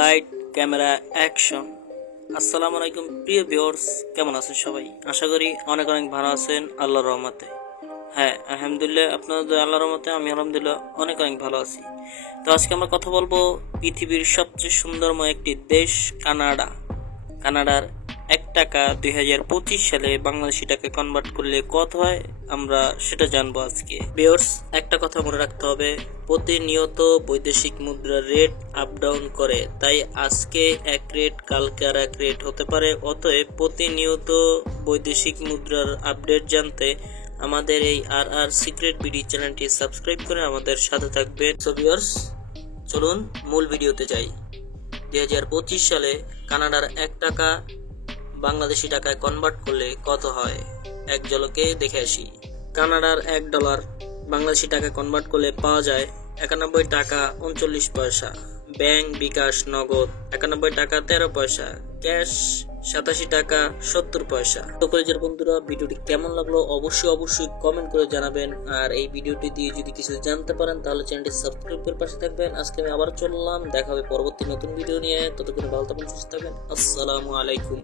Light camera action. আসসালামু আলাইকুম প্রিয় ভিউয়ার্স, কেমন আছেন সবাই? আশা করি অনেক অনেক ভালো আছেন আল্লাহর রহমতে। হ্যাঁ, আলহামদুলিল্লাহ, আপনাদের আল্লাহর রহমতে আমি আলহামদুলিল্লাহ অনেক অনেক ভালো আছি। তো আজকে আমরা কথা বলবো পৃথিবীর সবচেয়ে সুন্দরময় একটি দেশ কানাডা। কানাডার 1 টাকা 2025 সালে বাংলাদেশি টাকায় কনভার্ট করলে কত হয় আমরা সেটা জানবো আজকে। ভিউয়ার্স, একটা কথা মনে রাখতে হবে, প্রতিনিয়ত বৈদেশিক মুদ্রার রেট আপ ডাউন করে, তাই আজকে এক রেট কালকে আর এক রেট হতে পারে। অতএব প্রতিনিয়ত বৈদেশিক মুদ্রার আপডেট জানতে আমাদের এই আর সিক্রেট বিডি চ্যানেলটি সাবস্ক্রাইব করে আমাদের সাথে থাকবেন। সো ভিউয়ার্স, চলুন মূল ভিডিওতে যাই। 2025 সালে কানাডার 1 টাকা বাংলাদেশি টাকায় কনভার্ট করলে কত হয় এক ঝলকে দেখে আসি। কানাডার $1 বাংলাদেশি টাকায় কনভার্ট করলে পাওয়া যায় 91 টাকা 39 পয়সা। ব্যাংক, বিকাশ, নগদ 91 টাকা 13 পয়সা। ক্যাশ 87 টাকা 70 পয়সা। তো কলেজের বন্ধুরা, ভিডিওটি কেমন লাগলো অবশ্যই কমেন্ট করে জানাবেন। আর এই ভিডিওটি দিয়ে যদি কিছু জানতে পারেন তাহলে চ্যানেলটি সাবস্ক্রাইব করে পাশে থাকবেন। আজকে আমি আবার চললাম, দেখা হবে পরবর্তী নতুন ভিডিও নিয়ে। ততক্ষণ ভালো থাকবেন, সুস্থ থাকবেন। আসসালামু আলাইকুম।